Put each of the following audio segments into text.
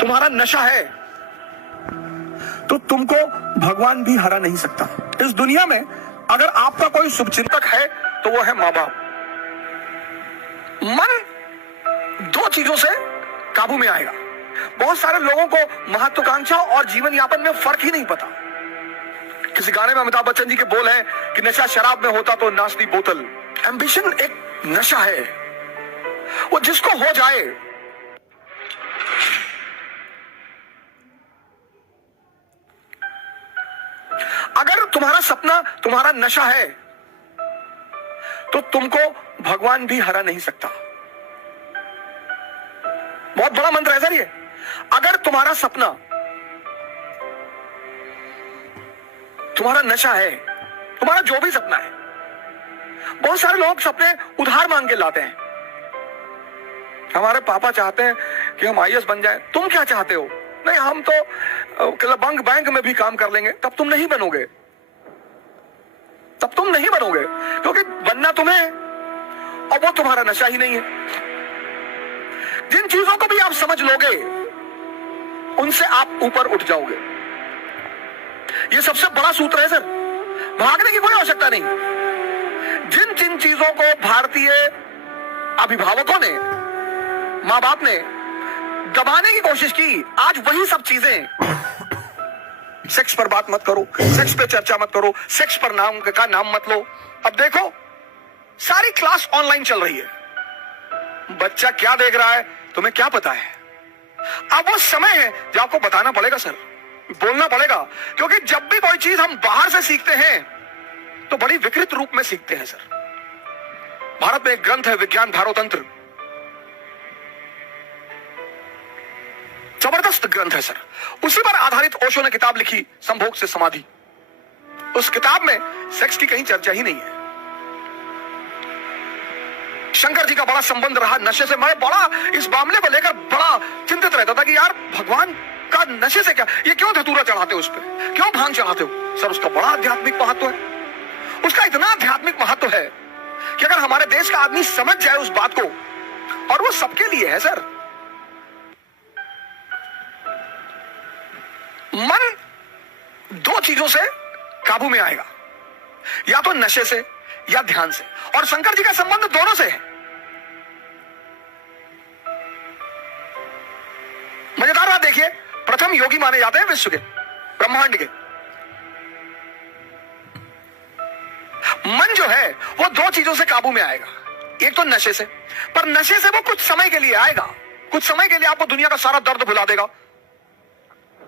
तुम्हारा नशा है तो तुमको भगवान भी हरा नहीं सकता। इस दुनिया में अगर आपका कोई शुभचिंतक है तो वो है माँ बाप। मन दो चीजों से काबू में आएगा। बहुत सारे लोगों को महत्वाकांक्षा और जीवन यापन में फर्क ही नहीं पता। किसी गाने में अमिताभ बच्चन जी के बोल हैं कि नशा शराब में होता तो नाचती बोतल। एम्बिशन एक नशा है, वो जिसको हो जाए अगर तुम्हारा सपना तुम्हारा नशा है तो तुमको भगवान भी हरा नहीं सकता। बहुत बड़ा मंत्र है सर ये। अगर तुम्हारा सपना तुम्हारा नशा है, तुम्हारा जो भी सपना है, बहुत सारे लोग सपने उधार मांग के लाते हैं। हमारे पापा चाहते हैं कि हम आईएएस बन जाएं। तुम क्या चाहते हो? नहीं, हम तो बैंक में भी काम कर लेंगे। तब तुम नहीं बनोगे, तब तुम नहीं बनोगे, क्योंकि बनना तुम्हें और वो तुम्हारा नशा ही नहीं है। जिन चीजों को भी आप समझ लोगे उनसे आप ऊपर उठ जाओगे। ये सबसे बड़ा सूत्र है सर। भागने की कोई आवश्यकता नहीं। जिन जिन चीजों को भारतीय अभिभावकों ने, मां बाप ने दबाने की कोशिश की, आज वही सब चीजें। सेक्स पर बात मत करो, सेक्स पे चर्चा मत करो, सेक्स पर नाम का नाम मत लो। अब देखो सारी क्लास ऑनलाइन चल रही है। बच्चा क्या देख रहा है तुम्हें क्या पता है? अब वो समय है जब आपको बताना पड़ेगा सर, बोलना पड़ेगा। क्योंकि जब भी कोई चीज हम बाहर से सीखते हैं तो बड़ी विकृत रूप में सीखते हैं सर। भारत में एक ग्रंथ है विज्ञान भारोतंत्र, जबरदस्त ग्रंथ है सर। उसी पर आधारित ओशो ने किताब लिखी संभोग से समाधि। उस किताब में सेक्स की कहीं चर्चा ही नहीं है। शंकर जी का बड़ा संबंध रहा नशे से। मैं बड़ा इस मामले को लेकर बड़ा चिंतित रहता था कि यार भगवान का नशे से क्या, ये क्यों धतूरा चढ़ाते हो, उस पर क्यों भांग चढ़ाते हो? सर उसका बड़ा आध्यात्मिक महत्व है। उसका इतना आध्यात्मिक महत्व है कि अगर हमारे देश का आदमी समझ जाए उस बात को, और वो सबके लिए है सर। मन दो चीजों से काबू में आएगा, या तो नशे से या ध्यान से। और शंकर जी का संबंध दोनों से है। मजेदार बात देखिए, प्रथम योगी माने जाते हैं विश्व के, ब्रह्मांड के। मन जो है वो दो चीजों से काबू में आएगा, एक तो नशे से। पर नशे से वो कुछ समय के लिए आएगा, कुछ समय के लिए आपको दुनिया का सारा दर्द भुला देगा।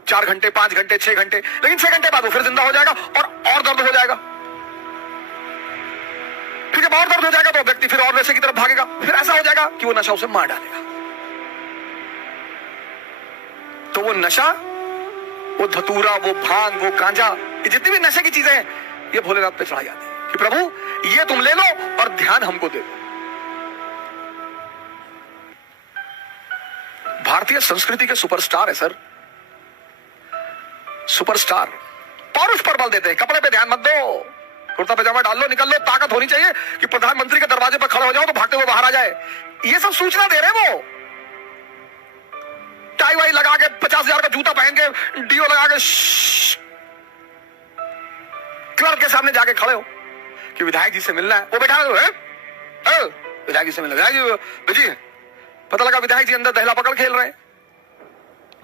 4 घंटे, 5 घंटे, 6 घंटे, लेकिन 6 घंटे बाद वो फिर जिंदा हो जाएगा और दर्द हो जाएगा। फिर जब और दर्द हो जाएगा तो व्यक्ति फिर और नशे की तरफ भागेगा। फिर ऐसा हो जाएगा कि वो नशा उसे मार डालेगा। तो वो नशा, वो धतूरा, वो भांग, वो गांजा, ये जितनी भी नशे की चीजें हैं, ये भोलेनाथ पे चढ़ाई जाती है कि प्रभु ये तुम ले लो और ध्यान हमको दे दो। भारतीय संस्कृति के सुपरस्टार है सर, सुपरस्टार। पौरुष पर बल देते हैं, कपड़े पे ध्यान मत दो, कुर्ता पैजामा डाल लो, निकल लो। ताकत होनी चाहिए कि प्रधानमंत्री के दरवाजे पर खड़े हो जाओ तो भागते हुए बाहर आ जाए। ये सब सूचना दे रहे हैं वो। टाई वाई लगा के, 50,000 का जूता पहन के, डीओ लगा के क्लर्क के सामने जाके खड़े हो कि विधायक जी से मिलना है। वो बैठा है, विधायक जी से मिलना, विधायक जी। पता लगा विधायक जी अंदर दहला पकड़ खेल रहे हैं।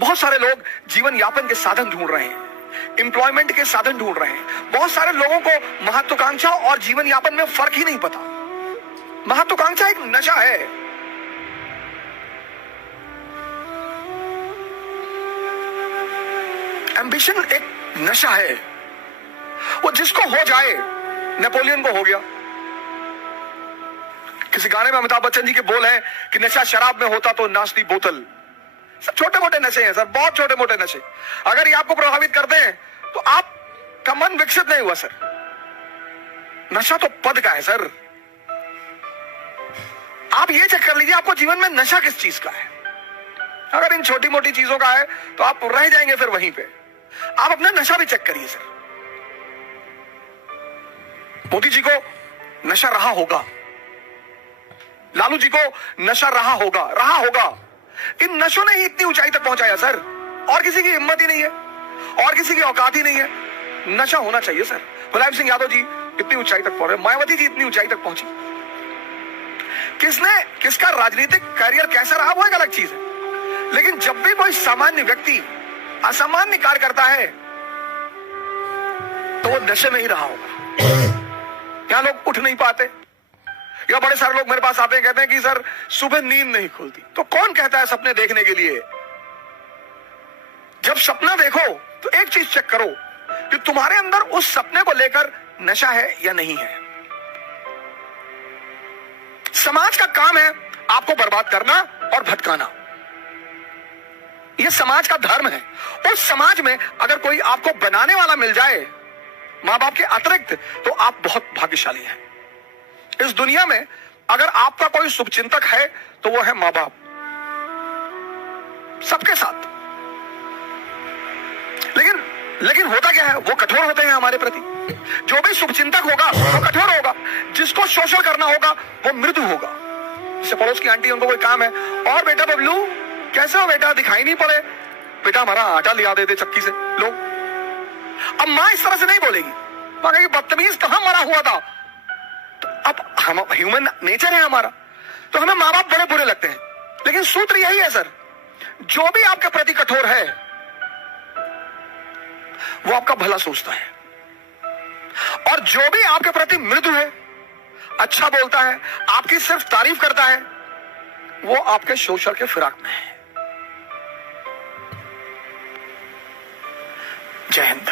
बहुत सारे लोग जीवन यापन के साधन ढूंढ रहे हैं, एम्प्लॉयमेंट के साधन ढूंढ रहे हैं। बहुत सारे लोगों को महत्वाकांक्षा और जीवन यापन में फर्क ही नहीं पता। महत्वाकांक्षा एक नशा है। एम्बिशन एक नशा है, वो जिसको हो जाए। नेपोलियन को हो गया। किसी गाने में अमिताभ बच्चन जी के बोल हैं कि नशा शराब में होता तो नाचती बोतल। सब छोटे मोटे नशे हैं सर, बहुत छोटे मोटे नशे। अगर ये आपको प्रभावित करते हैं तो आपका मन विकसित नहीं हुआ सर। नशा तो पद का है सर। आप ये चेक कर लीजिए आपको जीवन में नशा किस चीज का है। अगर इन छोटी मोटी चीजों का है तो आप रह जाएंगे फिर वहीं पे। आप अपना नशा भी चेक करिए सर। मोदी जी को नशा रहा होगा, लालू जी को नशा रहा होगा, इन नशों ने ही इतनी ऊंचाई तक पहुंचाया सर, और किसी की हिम्मत ही नहीं है, और किसी की औकात ही नहीं है। नशा होना चाहिए सर। मुलायम सिंह यादव जी इतनी ऊंचाई तक पहुंचे, मायावती जी इतनी ऊंचाई तक पहुंची। किसका राजनीतिक करियर कैसा रहा वो एक अलग चीज है, लेकिन जब भी कोई सामान्य व्यक्ति असामान्य कार्य करता है तो वो नशे में ही रहा होगा। यहां लोग उठ नहीं पाते, या बड़े सारे लोग मेरे पास आते हैं, कहते हैं कि सर सुबह नींद नहीं खुलती। तो कौन कहता है सपने देखने के लिए? जब सपना देखो तो एक चीज चेक करो कि तुम्हारे अंदर उस सपने को लेकर नशा है या नहीं है। समाज का काम है आपको बर्बाद करना और भटकाना, यह समाज का धर्म है। उस समाज में अगर कोई आपको बनाने वाला मिल जाए मां बाप के अतिरिक्त, तो आप बहुत भाग्यशाली हैं। इस दुनिया में अगर आपका कोई शुभचिंतक है तो वो है मां बाप, सबके साथ। लेकिन होता क्या है, वो कठोर होते हैं हमारे प्रति। जो भी शुभचिंतक होगा वो कठोर होगा, जिसको शोषण करना होगा वो मृदु होगा। जैसे पड़ोस की आंटी, उनको कोई काम है, और बेटा बबलू कैसे हो बेटा, दिखाई नहीं पड़े, बेटा हमारा आटा लिया देते चक्की से, लो। अब मां इस तरह से नहीं बोलेगी, मां कहेगी बदतमीज कहां मरा हुआ था। तो अब हम ह्यूमन नेचर है हमारा, तो हमें मां बाप बड़े बुरे लगते हैं। लेकिन सूत्र यही है सर, जो भी आपके प्रति कठोर है वो आपका भला सोचता है, और जो भी आपके प्रति मृदु है, अच्छा बोलता है, आपकी सिर्फ तारीफ करता है, वो आपके शोषण के फिराक में है। जय हिंद।